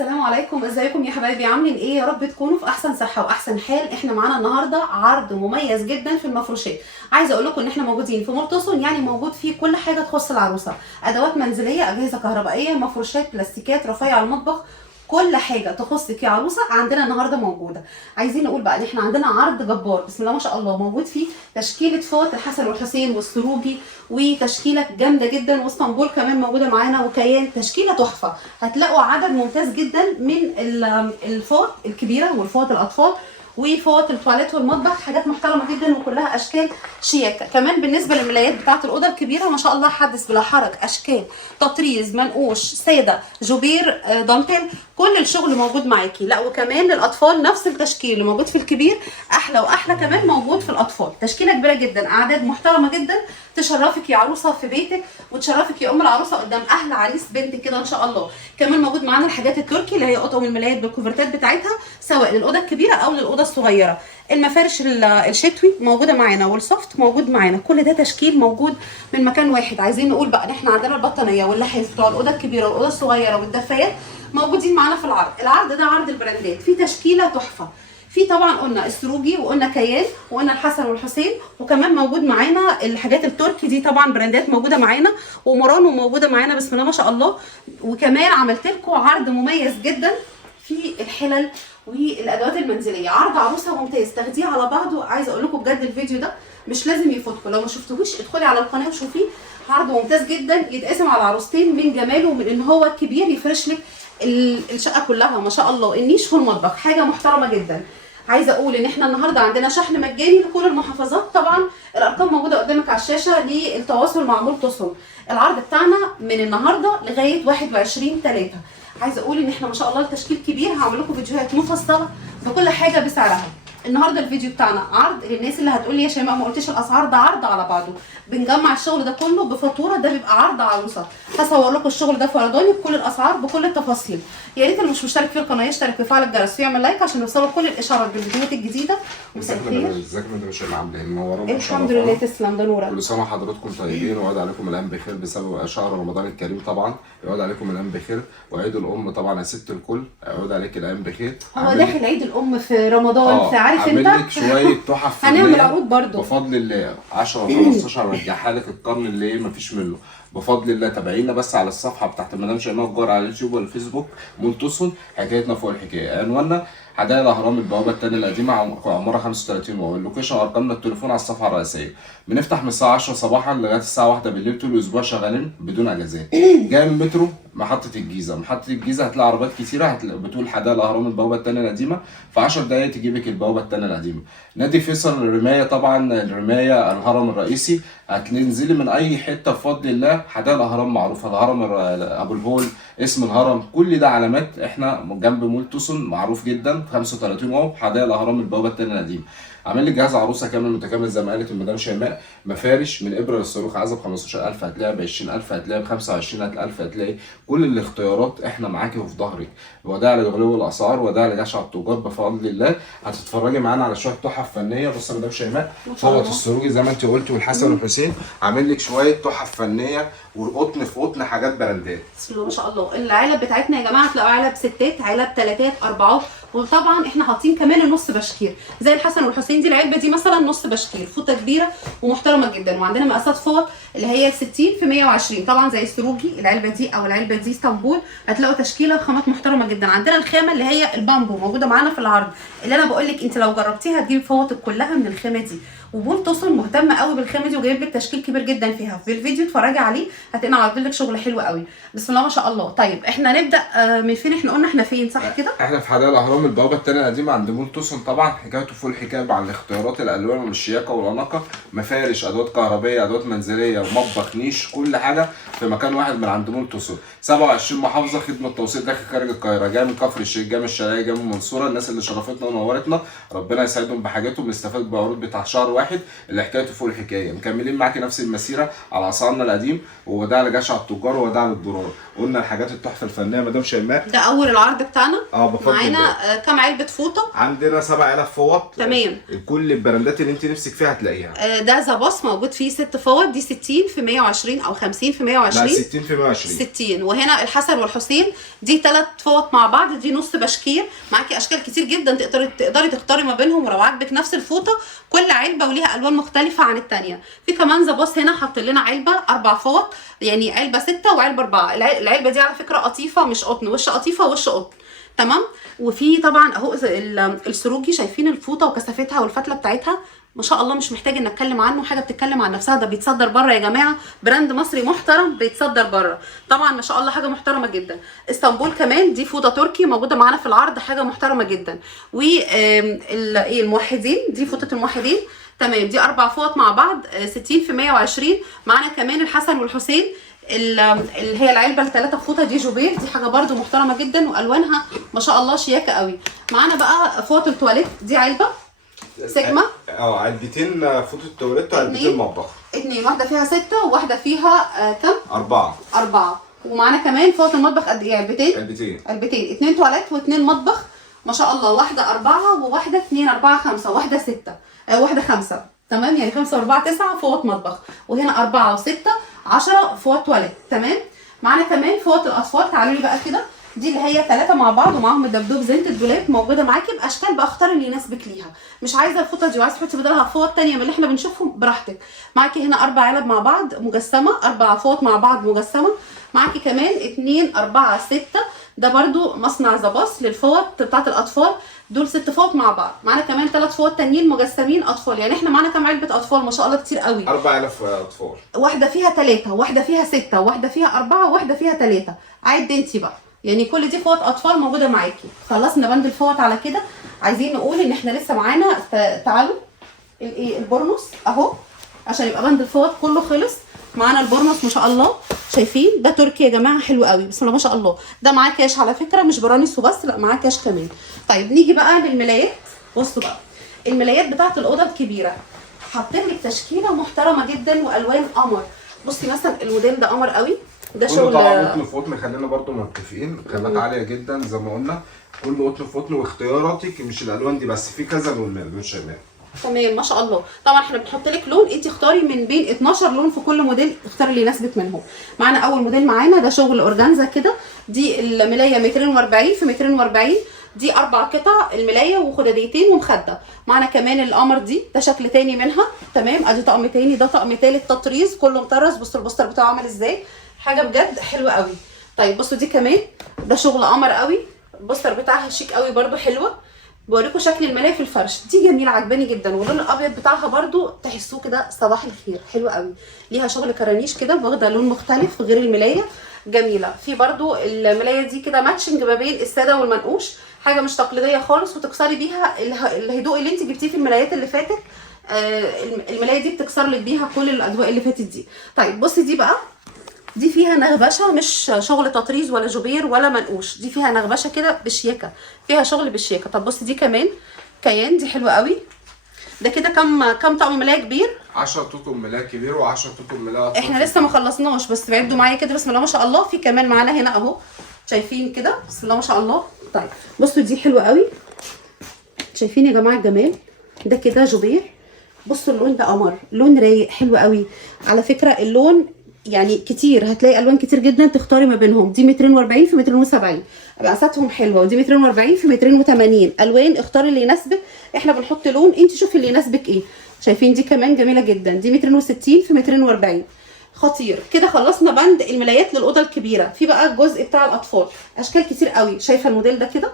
السلام عليكم، ازيكم يا حبايبي؟ عاملين ايه؟ يا رب تكونوا في احسن صحه واحسن حال. احنا معانا النهارده عرض مميز جدا في المفروشات. عايزه اقول لكم ان احنا موجودين في مول توسون، يعني موجود فيه كل حاجه تخص العروسه، ادوات منزليه، اجهزه كهربائيه، مفروشات، بلاستيكات، رفايع المطبخ، كل حاجه تخصك يا عروسه عندنا النهارده موجوده. عايزين نقول بقى ان احنا عندنا عرض جبار بسم الله ما شاء الله، موجود فيه تشكيله فوط الحسن والحسين والسروجي، وتشكيله جامده جدا، واسطنبول كمان موجوده معانا، وكيان، تشكيله تحفه. هتلاقوا عدد ممتاز جدا من الفوط الكبيره والفوط الاطفال وفوط التواليت والمطبخ، حاجات محترمه جدا وكلها اشكال شياكه. كمان بالنسبه للملايات بتاعه الاوضه الكبيره ما شاء الله حدث بلا حرج، اشكال تطريز، منقوش، ساده، جوبير، دانتيل، كل الشغل موجود معاكي. لا وكمان للاطفال نفس التشكيل اللي موجود في الكبير، احلى واحلى كمان موجود في الاطفال. تشكيله كبيره جدا، اعداد محترمه جدا، تشرفك يا عروسه في بيتك وتشرفك يا ام العروسه قدام اهل عريس بنتك كده ان شاء الله. كمان موجود معانا الحاجات التركي اللي هي اطقم الملايات بالكوفرتات بتاعتها، سواء للاوضه الكبيره او للاوضه الصغيره. المفارش الشتوي موجوده معانا، والسوفت موجود معانا، كل ده تشكيل موجود من مكان واحد. عايزين نقول بقى ان احنا عندنا البطانيه واللحاف بتوع الاوضه الكبيره والاوضه الصغيره والدفايات موجودين معانا في العرض. العرض ده عرض البراندات، في تشكيله تحفه. في طبعا قلنا السروجي، وقلنا كيان، وقلنا الحسن والحسين، وكمان موجود معانا الحاجات التركي دي طبعا براندات موجوده معانا، ومورانو موجوده معانا بسم الله ما شاء الله. وكمان عملت لكم عرض مميز جدا في الحلل والادوات المنزليه، عرض عروسه ممتاز تاخديه على بعضه. عايزه اقول لكم بجد الفيديو ده مش لازم يفوتكم، لو ما شفتوهوش ادخلي على القناه وشوفيه. عرض ممتاز جدا يتقسم على عروستين من جماله، من ان هو كبير يفرش لك الشقه كلها ما شاء الله. النيش والمطبخ حاجه محترمه جدا. عايزه اقول ان احنا النهارده عندنا شحن مجاني لكل المحافظات. طبعا الارقام موجوده قدامك على الشاشه للتواصل مع مول توسون. العرض بتاعنا من النهارده لغايه 21/3. عايزه اقول ان احنا ما شاء الله التشكيل كبير، هعمل لكم فيديوهات مفصله بكل حاجه بسعرها. النهارده الفيديو بتاعنا عرض للناس اللي هتقول لي يا شيماء ما قلتيش الاسعار، ده عرض على بعضه، بنجمع الشغل ده كله بفاتوره، ده بيبقى عرض عروسه. هصور لكم الشغل ده فرداني بكل الاسعار بكل التفاصيل. يا ريت اللي مش مشترك في القناه يشترك ويفعل الجرس ويعمل لايك عشان يوصلوا كل الاشارات بالفيديوهات الجديده. مساء الخير. ازيك يا مدام شيماء؟ عامله ايه؟ منورانا. الحمد لله، تسلم، ده نورك. كل سنه وحضراتكم طيبين، ويعود عليكم الايام بخير بسبب شهر رمضان الكريم. طبعا يعود عليكم الايام بخير، وعيد الام طبعا يا ست الكل يعود عليك الايام بخير. هو داخل عيد الام في رمضان، فعارف انت عامل لك شويه تحف هنعمل عروض برضو بفضل الله 10 15 رجعها لك القرن اللي مفيش منه بفضل الله. تابعينا بس على الصفحه بتاعت مدام شيماء الجار على اليوتيوب والفيسبوك، مول توسون، حكايتنا فوق الحكايه. عنواننا حدائق الاهرام البوابه الثانيه القديمه، عماره 35 واو. اللوكيشن ارقامنا التليفون على الصفحه الرئيسيه. بنفتح من الساعه 10 صباحا لغايه الساعه 1 بالليل، طول الاسبوع شغالين بدون اجازات. جاي من مترو محطه الجيزه، محطه الجيزه هتلاقي عربيات كتيره بتقول حدائق الاهرام البوابه الثانيه القديمه، في 10 دقائق تجيبك البوابه الثانيه القديمه. نادي فيصل الرمايه، طبعا الرمايه الهرم الرئيسي، هتنزلي من اي حته بفضل الله. حدائق الاهرام معروفه، الهرم ابو الهول، اسم الهرم، كل ده علامات. احنا جنب مول توسون معروف جدا، 35 واو، حدائق الاهرام البوابه الثانيه القديمه. عامل لك جهاز عروسه كامل متكامل زي ما قالت المدام شيماء. مفارش من الابره للصاروخ، عايزه ب 15,000 هتلاقيها ب 20,000، هتلاقيها ب 25,000، هتلاقي كل الاختيارات. احنا معاكي وفي ظهرك. وداع لغلو الاسعار، وداع لجشع التجار بفضل الله. هتتفرجي معانا على شويه تحف فنيه. بص يا مدام شيماء، فوط السروجي زي ما انت قلتي والحسن والحسين، عامل لك شويه تحف فنيه وقطن في قطن، حاجات براندات بسم الله ما شاء الله. العلب بتاعتنا يا جماعه هتلاقوا علب ستات، علب تلاتات، اربعات، وطبعا احنا حاطين كمان النص بشكير زي الحسن والحسين. دي العلبه دي مثلا نص بشكير، فوطه كبيره ومحترمه جدا. وعندنا مقاسات فوط اللي هي 60 في 120 طبعا زي السروجي، العلبه دي او العلبه دي اسطنبول، هتلاقوا تشكيله وخامات محترمه جدا. عندنا الخامه اللي هي البامبو موجوده معانا في العرض، اللي انا بقول لك انت لو جربتيها هتجيبي فوطك كلها من الخامه دي. ومول توسون مهتمه قوي بالخامه دي وجايب لك تشكيل كبير جدا فيها. في الفيديو اتفرجي عليه هتلاقينا عارضين لك شغل حلو قوي بسم الله ما شاء الله. طيب احنا نبدا من فين؟ احنا قلنا احنا فين صح كده؟ احنا في حدائق الاهرام البوابه الثانيه القديمه عند مول توسون. طبعا حكايته فوق الحكايه مع الاختيارات، الالوان والشياكه والاناقه، مفارش، ادوات كهربائيه، ادوات منزليه، مطبخ، نيش، كل حاجه في مكان واحد من عند مول توسون. 27 محافظه، خدمه توصيل داخل خارج القاهره، جاي من كفر الشيخ، جاي من الشرقيه، جاي من المنصوره. الناس اللي شرفتنا ونورتنا ربنا يسعدهم بحاجاتهم. بنستفاد بعروض بتاع شهر واحد اللي حكايته فوق الحكايه. مكملين معاكي نفس المسيره على اسعارنا القديم، ووداع لجشع التجار ووداع للضرار. قلنا الحاجات التحفه الفنيه مدام شيماء. ده اول العرض بتاعنا. بفضل معانا كام علبه فوطه؟ عندنا 7 علب فوط. تمام. كل البراندات اللي انت نفسك فيها هتلاقيها. ده ذا بوس موجود فيه 6 فوط، دي 60 في 120 او 50 في 120. لا 60 في 120. 60. وهنا الحسن والحسين دي 3 فوط مع بعض، دي نص بشكير. معاكي اشكال كتير جدا تقدري تختاري ما بينهم، ولو عاجبك نفس الفوطه كل علبه وليها الوان مختلفه عن الثانيه. في كمان ذا بوس هنا حاطط لنا علبه 4 فوط، يعني علبه 6 وعلبه 4. العلبه دي على فكره قطيفه مش قطن، وش قطيفه وش قطن، تمام. وفي طبعا اهو السروجي، شايفين الفوطه وكثافتها والفتله بتاعتها ما شاء الله، مش محتاج ان اتكلم عنه، حاجه بتتكلم عن نفسها. ده بيتصدر بره يا جماعه، براند مصري محترم بيتصدر بره طبعا، ما شاء الله حاجه محترمه جدا. اسطنبول كمان دي فوطه تركي موجوده معانا في العرض، حاجه محترمه جدا. و الموحدين دي فوطه الموحدين، تمام، دي 4 فوط مع بعض 60 في 120. معانا كمان الحسن والحسين اللي هي العلبه ال3 فوطه دي جوبير، دي حاجه برده محترمه جدا والوانها ما شاء الله شياكه قوي. معانا بقى فوط التواليت، دي علبه سيجما، علبتين فوطه التواليت وعلبتين مطبخ، 2، واحده فيها 6 وواحده فيها كم؟ 4. ومعانا كمان فوط المطبخ قد ايه؟ علبتين 2 تواليت و2 مطبخ ما شاء الله، واحده 4 وواحده 2 4 5 واحده 6 واحده 5، تمام، يعني 5 و4 9 فوط مطبخ، وهنا 4 و6 10 فوط تواليت، تمام. معانا كمان فوط الاطفال، تعالوا لي بقى كده، دي اللي هي 3 مع بعض ومعاهم الدبدوب زينة الدولاب، موجوده معاكي باشكال بقى، اختاري اللي يناسبك ليها. مش عايزه الفوطه دي وعايزه تحطي بدلها فوط ثانيه من اللي احنا بنشوفهم براحتك. معاكي هنا 4 علب مع بعض مجسمه، 4 فوط مع بعض مجسمه. معاكي كمان 2 4 6، ده برده مصنع ذا بوس للفوط بتاعت الاطفال، دول 6 فوط مع بعض. معانا كمان 3 فوط تانيين مجسمين اطفال، يعني احنا معانا كام علبه اطفال ما شاء الله كتير قوي. 4 علب اطفال، واحده فيها 3 وواحده فيها 6 وواحده فيها 4 وواحده فيها 3. عد انتي بقى، يعني كل دي فوط اطفال موجوده معاكي. خلصنا بند الفوط على كده. عايزين نقول ان احنا لسه معانا، تعالوا البورنوس اهو، عشان يبقى بند الفوط كله خلص. معانا البورنوس ما شاء الله، شايفين ده تركي يا جماعه، حلو قوي بسم الله ما شاء الله. ده معاه كاش على فكره، مش برانيس وبس، لا معاه كاش كمان. طيب نيجي بقى للملايات. بصوا بقى الملايات بتاعت الاوضه الكبيره، حاطين لك تشكيله محترمه جدا والوان قمر. بصي مثلا الموديل ده قمر قوي، ده شغل طبعا قطن في قطن، خلينا برضو متفقين، خامات عاليه جدا زي ما قلنا، كل قطن في قطن، واختياراتك مش الالوان دي بس، في كذا لون من شمال، تمام ما شاء الله. طبعا احنا بنحط لك لون، انت اختاري من بين 12 لون في كل موديل، اختاري اللي يناسبك منهم. معانا اول موديل معانا ده شغل اورجانزا كده، دي الملايه 240 في 240، دي 4 قطع الملايه وخداديتين ومخده. معانا كمان القمر دي، ده شكل تاني منها، تمام، ادي طقم تاني، ده طقم تالت تطريز كله مطرز. بصوا البوستر بتاعه عامل ازاي، حاجه بجد حلوه قوي. طيب بصوا دي كمان، ده شغل قمر قوي، البوستر بتاعها شيك قوي برده، حلوه. بوريكم شكل الملايه في الفرش، دي جميله عجباني جدا، واللون الابيض بتاعها برده تحسوه كده صباح الخير، حلو قوي. ليها شغل كرانيش كده، واخده لون مختلف غير الملايه، جميله. في برده الملايه دي كده ماتشنج ما بين الساده والمنقوش، حاجه مش تقليديه خالص، وتكسري بيها الهدوء اللي انت جبتيه في الملايات اللي فاتت. الملايه دي بتكسر لك بيها كل الاضواء اللي فاتت دي. طيب بصي دي بقى، دي فيها نغبشه، مش شغل تطريز ولا جوبير ولا منقوش، دي فيها نغبشه كده بشياكه، فيها شغل بالشياكه. طب بصي دي كمان كيان، دي حلوه قوي. ده كده كم طقم ملايه كبير؟ 10 طقم ملايه كبير و10 طقم ملايه. احنا لسه ما خلصناش، بس بعدوا معايا كده بسم الله ما شاء الله. في كمان معانا هنا اهو، شايفين كده بسم الله ما شاء الله. طيب بصوا دي حلوه قوي، شايفين يا جماعه الجمال ده كده جوبير. بصوا اللون ده قمر، لون رايق حلو قوي على فكره. اللون يعني كتير، هتلاقي الوان كتير جدا تختاري ما بينهم. دي 240 في 270، مقاساتهم حلوه. ودي 240 في 280، الوان اختاري اللي يناسبك. احنا بنحط لون، انت شوفي اللي يناسبك ايه. شايفين دي كمان جميله جدا، دي 260 في 240، خطير. كده خلصنا بند الملايات للاوضه الكبيره. في بقى الجزء بتاع الاطفال، اشكال كتير قوي. شايفه الموديل ده كده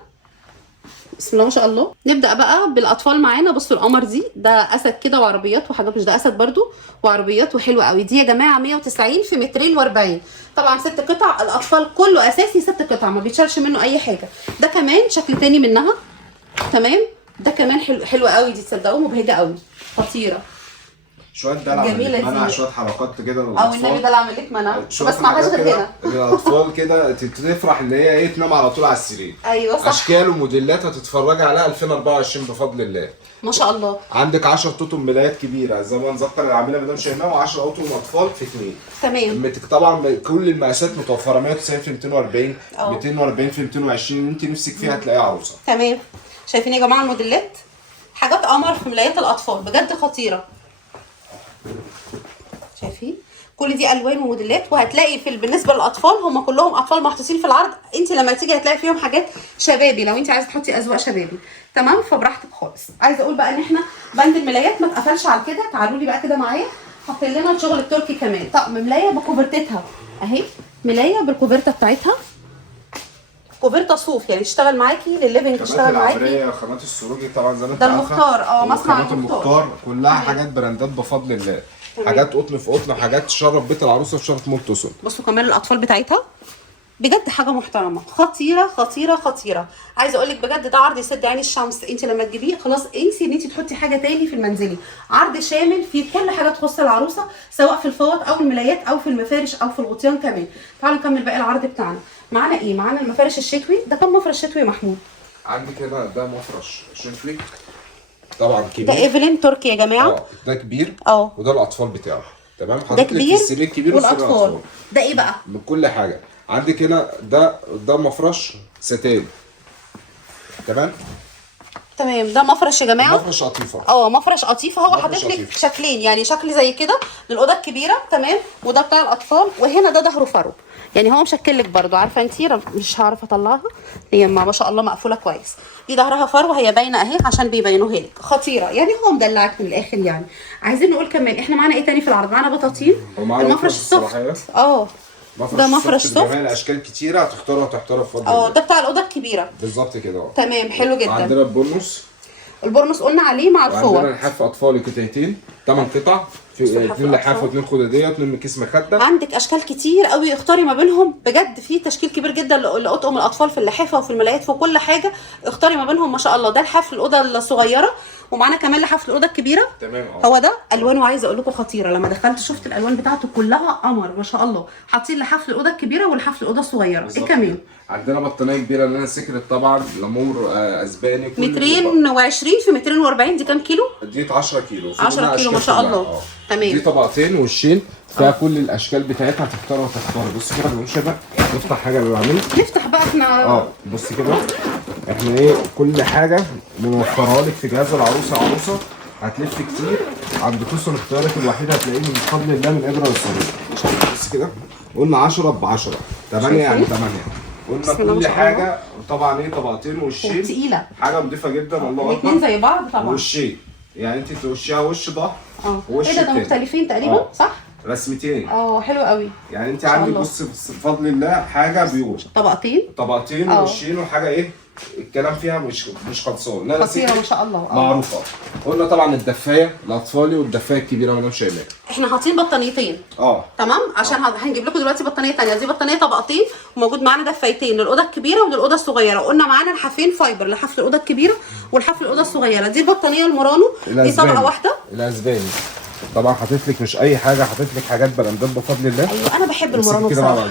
بسم الله ما شاء الله. نبدا بقى بالاطفال معانا. بصوا القمر دي، ده اسد كده وعربيات وحاجات، مش ده اسد برده وعربيات وحلوه قوي. دي يا جماعه 190 في 240، طبعا 6 قطع. الاطفال كله اساسي 6 قطع، ما بيتشالش منه اي حاجه. ده كمان شكل تاني منها، تمام. ده كمان حلو قوي، دي تصدقوا مبهجه قوي، خطيره. شويه دلع منع، شويه حركات كده للاطفال، او النبي دلع عملت منع، ما بسمعهاش غير هنا. الاطفال كده تفرح اللي هي ايه، تنام على طول على السرير. ايوه صح. اشكال وموديلات هتتفرجي عليها 2024 بفضل الله ما شاء الله. عندك 10 طقم ملايات كبيره زي ما نذكر العامله مدام شيماء، و10 اطقم اطفال في 2. تمام. طبعا كل المقاسات متوفره، 190 في 240، 240 في 220، اللي انت نفسك فيها هتلاقيها عروسه. تمام. شايفين يا جماعه الموديلات حاجات قمر في ملايات الاطفال بجد خطيره. شايفين كل دي الوان وموديلات، وهتلاقي بالنسبه للاطفال هم كلهم اطفال محطوطين في العرض. انت لما تيجي هتلاقي فيهم حاجات شبابي لو انت عايزه تحطي اذواق شبابي، تمام؟ فبراحتك خالص. عايزه اقول بقى ان احنا بند الملايات ما اتقفلش على كده. تعالوا لي بقى كده معايا، حاطين لنا الشغل التركي كمان. طقم ملايه بكوفرتتها اهي، ملايه بالكوفرته بتاعتها، كوفرته صوف يعني تشتغل معاكي للليفنج، تشتغل معاكي. العبريه خامات السروجي طبعا زي ما انت ده عارفه. المختار، مصنع المختار كلها حاجات براندات بفضل الله. حاجات قطن في قطن، حاجات تشرف بيت العروسه في شرف مولتوسون. بصوا كمان الاطفال بتاعتها بجد حاجه محترمه، خطيره خطيره خطيره. عايزه اقول لك بجد ده عرض يسد عين الشمس. انت لما تجيبيه خلاص انسي ان انت تحطي حاجه تاني في المنزلي. عرض شامل فيه كل حاجه تخص العروسه، سواء في الفوط او الملايات او في المفارش او في الغطيان كمان. تعالوا نكمل باقي العرض بتاعنا. معانا ايه؟ معانا المفارش الشتوي. ده كم مفرش شتوي يا محمود؟ عندك هنا ده مفرش شتوي طبعا كبير. ده ايفلين تركي يا جماعه. ده كبير. اه وده الاطفال بتاعه، تمام؟ ده كبير السرير الكبير والاطفال. ده ايه بقى؟ من كل حاجه. عندك هنا ده مفرش ستان، تمام؟ تمام. ده مفرش يا جماعه، مفرش قطيفه. مفرش قطيفه. هو حاطط لك شكلين، يعني شكل زي كده للاوضه الكبيره، تمام؟ وده بتاع الاطفال. وهنا ده ظهره فرو، يعني هو مشكل لك برده. عارفه انت مش هعرف اطلعها، هي ما شاء الله مقفوله كويس. دي ظهرها فرو، هي باينه اهي عشان بيبينوها لك. خطيره يعني، هو مدلعك من الاخر يعني. عايزين نقول كمان احنا معانا ايه تاني في العرض؟ معانا بطاطين، المفرش السوفت. ده مفرش سوفت جميع اشكال كتيره، هتختارها وتحترها في فضل. ده بتاع الاوضه الكبيره بالظبط كده. تمام، حلو جدا. عندنا البورنوس قلنا عليه مع الفوط. عندنا لحاف اطفالي قطعتين، 8 قطع، في 2 لحاف و2 خداديه و2 مكيس مخده. عندك اشكال كتير قوي، اختاري ما بينهم. بجد في تشكيل كبير جدا لاطقم الاطفال في اللحافه وفي الملايات في كل حاجه. اختاري ما بينهم ما شاء الله. ده لحاف الاوضه الصغيره، ومعانا كمان لحاف الاوضه الكبيره. تمام. هو ده الوانه، عايزه اقول لكم خطيره. لما دخلت شفت الالوان بتاعته كلها قمر ما شاء الله. حاطين لحاف الاوضه الكبيره ولحاف الاوضه الصغيره. ايه كمان؟ عندنا بطانيه كبيره اللي انا سكرت طبعا، لامور اسباني، كل 220 في 240. دي كام كيلو؟ دي 10 كيلو. 10 كيلو ما شاء الله. تمام. دي طبقتين وشين فيها كل الاشكال بتاعتها، هتختار وتختار. بص كده يا شباب، نفتح حاجه اللي بعملها. نفتح بقى احنا. بص كده، احنا ايه كل حاجه موفرها لك في جهاز العروسه. هتلف كتير عند توصل اختيارك الوحيد هتلاقيه من فضل الله من ابره للصاروخ. بص كده، قلنا 10 ب 10، 8 يعني 8. قلنا كل حاجه طبعا ايه طبقتين وشين تقيله، حاجه نضيفه جدا. الله اكبر. الاثنين زي بعض طبعا. وشين يعني انت توشيها وش ظهر ووش ايه ده مختلفين تقريبا صح؟ رسمتين. حلو قوي. يعني انت عندك بص بفضل الله حاجه بيور، طبقتين وشين وحاجه ايه الكلام فيها مش خلصان. لا خطيره ما شاء الله. معروفه. قلنا طبعا الدفايه الاطفالي والدفايه الكبيره مدام شيماء. احنا حاطين بطانيتين تمام، عشان هنجيب لكم دلوقتي بطانيه ثانيه. دي بطانيه طبقتين، وموجود معانا دفايتين للاوضه الكبيره وللاوضه الصغيره. قلنا معانا لحافين فايبر، لحاف الاوضه الكبيره والحاف الاوضه الصغيره. دي البطانيه المورانو، دي طبقه واحده. الاسباني طبعا حاطط لك مش اي حاجه، حاطط لك حاجات براندات بفضل الله. ايوه انا بحب المورانو بصراحه.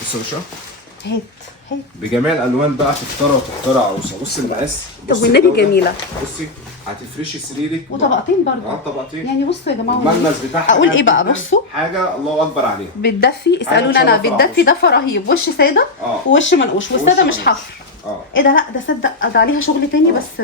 بص يا باشا، هات بجميع الالوان بقى تختار عروسه. بص المقاس، طب والنبي جميله. بصي هتفرشي سريرك وطبقتين برضه. طبقتين يعني بصوا يا جماعه الملمس بتاعها. اقول ايه بقى؟ بصوا حاجه الله اكبر عليها. بتدفي. اسالوني انا، بتدفي دفى رهيب. وش ساده ووش منقوش، والساده مش حفر. ايه ده؟ لا ده صدق ده عليها شغل تاني بس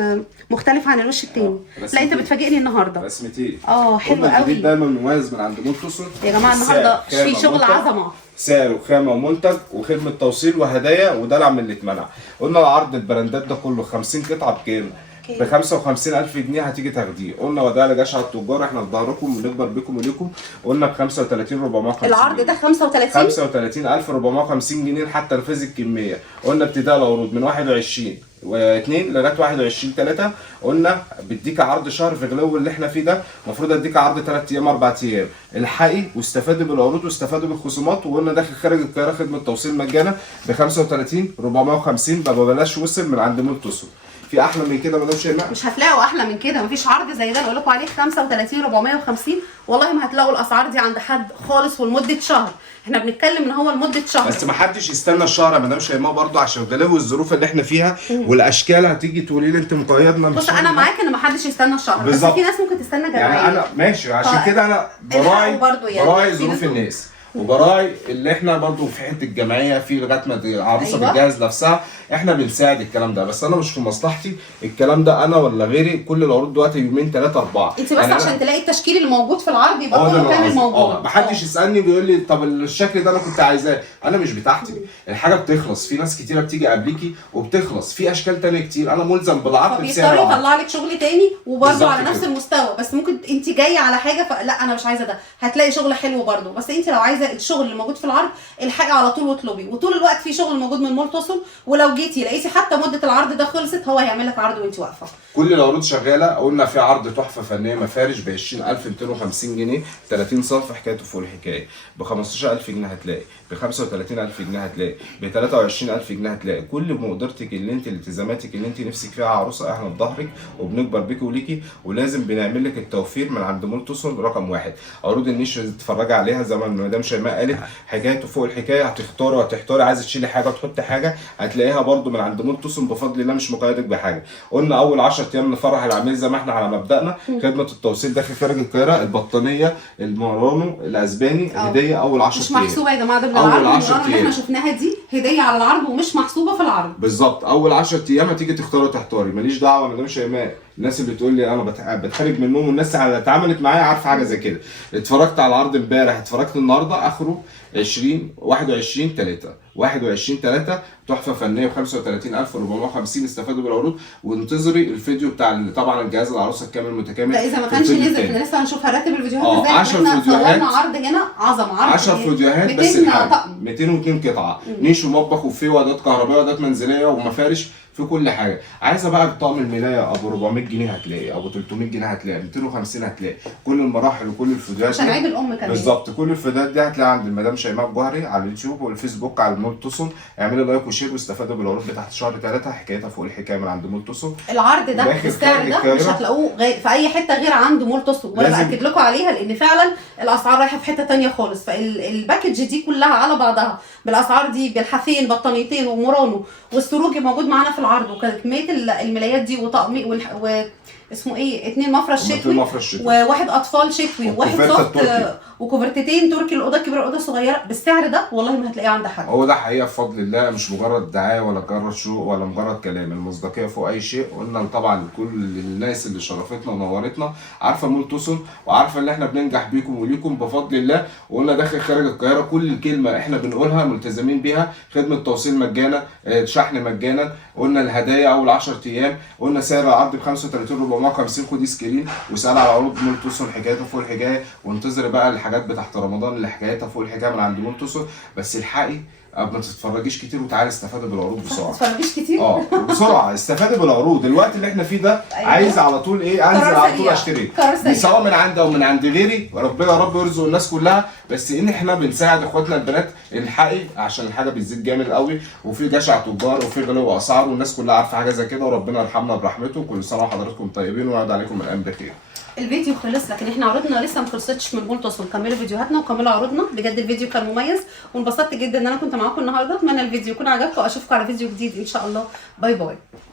مختلف عن الوش التاني. لا انت بتفاجئني النهارده. رسمتين. حلو قوي. دايما مميز من عند مولتوسون يا جماعه. النهارده في شغل عظمه، سعر وخامه ومنتج وخدمه توصيل وهدايا ودلع من اللي اتمنع. قلنا العرض البراندات ده كله 50 قطعه بكام؟ ب 55,000 جنيه هتيجي تاخديه. قلنا وداع لجشع التجار، احنا في ظهركم بنكبر بكم وليكم. قلنا ب 35,450. العرض ده 35,450 جنيه حتى نفاذ الكميه. قلنا ابتداء العروض من 21 و2 لغايه 21/3. قلنا بديك عرض شهر في غلو اللي احنا فيه ده، المفروض اديك عرض 3 ايام 4 ايام. الحقي واستفادوا بالعروض واستفادوا بالخصومات. وقلنا داخل خارج القاهره خدمه توصيل مجانا ب 35,450 ببلاش وصل من عند مولتوسون. في احلى من كده مدام شيماء؟ مش هتلاقوا احلى من كده. مفيش عرض زي ده نقول لكم عليه 35,450. والله ما هتلاقوا الاسعار دي عند حد خالص ولمده شهر. احنا بنتكلم ان هو لمده شهر بس ما حدش يستنى الشهر يا مدام شيماء برضه، عشان غلاوه الظروف اللي احنا فيها والاشكال. هتيجي تقولي لي انت مقيدنا. بص انا معاك ان ما حدش يستنى الشهر، بس في ناس ممكن تستنى جمعيه. يعني انا ماشي، عشان كده انا براعي ظروف الناس وبراعي اللي احنا برضو في حته الجمعيه في لغايه ما العروسه بتجهز نفسها. احنا بنساعد الكلام ده، بس انا مش في مصلحتي الكلام ده انا ولا غيري. كل العروض دلوقتي يومين 3 4. انت بس عشان تلاقي التشكيل اللي موجود في العرض يبقى ده كله كامل موجود. محدش يسالني بيقول لي طب الشكل ده انا كنت عايزاه، انا مش بتاعتي. الحاجه بتخلص، في ناس كتيره بتيجي قبليكي وبتخلص، في اشكال تانية كتير انا ملزم بالعرض بسعر فبيضطر يطلع لك شغل تاني وبرده على نفس كده. المستوى. بس ممكن انت جايه على حاجه فلا انا مش عايزه ده، هتلاقي شغل حلو برده. بس انت لو عايزه الشغل اللي موجود في العرض الحقي على طول واطلبي. وطول الوقت في شغل موجود من مول توسون، ولو جيتي لقيتي حتى مده العرض ده خلصت هو هيعمل لك عرض وانت واقفه. كل العروض شغاله. قلنا في عرض تحفه فنيه مفارش ب 20250 جنيه 30 صنف حكايته فوق الحكايه، ب 15000 جنيه هتلاقي، ب 35000 جنيه هتلاقي، ب 23000 جنيه هتلاقي. كل مقدرتك اللي انت التزاماتك اللي انت نفسك فيها عروسه احنا في ظهرك وبنكبر بيكي وليكي، ولازم بنعمل لك التوفير من عند مول توسون رقم 1. عروض النيش تتفرجي عليها زي ما مدام شيماء قالت حكايته فوق الحكايه. هتختاري عايزه تشيلي حاجه وتحطي حاجه هتلاقيها برده من عند مول توسون بفضل الله، مش مقيدك بحاجه. قلنا اول 10 ايام نفرح العميل زي ما احنا على مبدأنا، خدمه التوصيل داخل خارج القاهره، البطانيه المارانو الاسباني هديه اول 10 مش ايام. محسوبه يا جماعه، ده بالعرض. المارانو اللي احنا شفناها دي هديه على العرض ومش محسوبه في العرض. بالظبط اول 10 ايام هتيجي تختاري تحتاري، ماليش دعوه مدام شيماء. الناس اللي بتقول لي انا بتحرج منهم، والناس اللي اتعاملت معايا عارفه حاجه زي كده. اتفرجت على العرض امبارح، اتفرجت النهارده، اخره 21/3 تحفه فنيه ب 35450. استفادوا بالعروض وانتظري الفيديو بتاع طبعا الجهاز العروسه الكامل المتكامل. لا اذا ما كانش نزل احنا لسه هنشوف هرتب الفيديوهات ازاي. 10 فيديوهات، صورنا عرض هنا عظمه، عرض 10 فيديوهات بس الحاجه 202 قطعه، نيش ومطبخ وفيه وعدات كهربائيه وعدات منزليه ومفارش في كل حاجه. عايزه بقى طقم الملايه ابو 400 جنيه هتلاقي، ابو 300 جنيه هتلاقي، 250 هتلاقي. كل المراحل وكل الفيديوهات عشان عيد الام كمان. بالظبط. كل الفيديوهات دي هتلاقيها عند المدام شيماء الجوهري على اليوتيوب والفيسبوك على مول توسون. اعملوا لايك وشير واستفادوا بالعروض بتاعت شهر 3 حكايتها فوق الحكايه من عند مول توسون. العرض ده بالسعر ده مش هتلاقوه في اي حته غير عند مول توسون، وانا باكد لكم عليها لان فعلا الاسعار رايحه في حته ثانيه خالص. فالباكج دي كلها على بعضها بالاسعار دي بالحافين بطانيتين ومورانو والسروجي موجود معانا في العرض، وكميه الملايات دي وطقم اسمه ايه 2 مفرش شتوي وواحد اطفال شتوي وواحد سوفت وكوفرتتين تركي الاوضه الكبيره الاوضه الصغيره بالسعر ده والله ما هتلاقيه عند حد. هو ده حقيقه بفضل الله، مش مجرد دعايه ولا مجرد شو ولا مجرد كلام، المصداقيه فوق اي شيء. قلنا طبعا كل الناس اللي شرفتنا ونورتنا عارفه مول توسون وعارفه ان احنا بننجح بيكم وليكم بفضل الله. وقلنا داخل خارج القاهره كل كلمه احنا بنقولها ملتزمين بيها. خدمه توصيل مجانا، شحن مجانا. قلنا الهدايا اول 10 ايام. قلنا سعر العرض ب 35450. خدي سكرين وسال على عروض مول توسون حكايتها فوق الحكايه، وانتظري بقى الحاجات بتاعت رمضان اللي حكايتها فوق الحكايه من عند مول توسون. بس الحقي ما تتفرجيش كتير وتعالي استفادي بالعروض بسرعه. ما تتفرجيش كتير بسرعه استفادي بالعروض. الوقت اللي احنا فيه ده أيوة. عايز على طول ايه، انزل على طول اشتري سواء من عندي او من عند غيري. ربنا يا رب يرزق الناس كلها، بس ان احنا بنساعد اخواتنا البنات الحقي عشان الحاجه بتزيد جامد قوي، وفي جشع تجار وفي غلو اسعار والناس كلها عارفه حاجه زي كده. وربنا يرحمنا برحمته. كل سنه وحضراتكم طيبين ويعود عليكم الايام بخير. الفيديو خلص لكن احنا عروضنا لسه ما خلصتش من مول توسون. كملوا فيديوهاتنا وكملوا عروضنا. بجد الفيديو كان مميز وانبسطت جدا ان انا كنت معاكم النهارده. اتمنى الفيديو يكون عجبكم واشوفكم على فيديو جديد ان شاء الله. باي باي.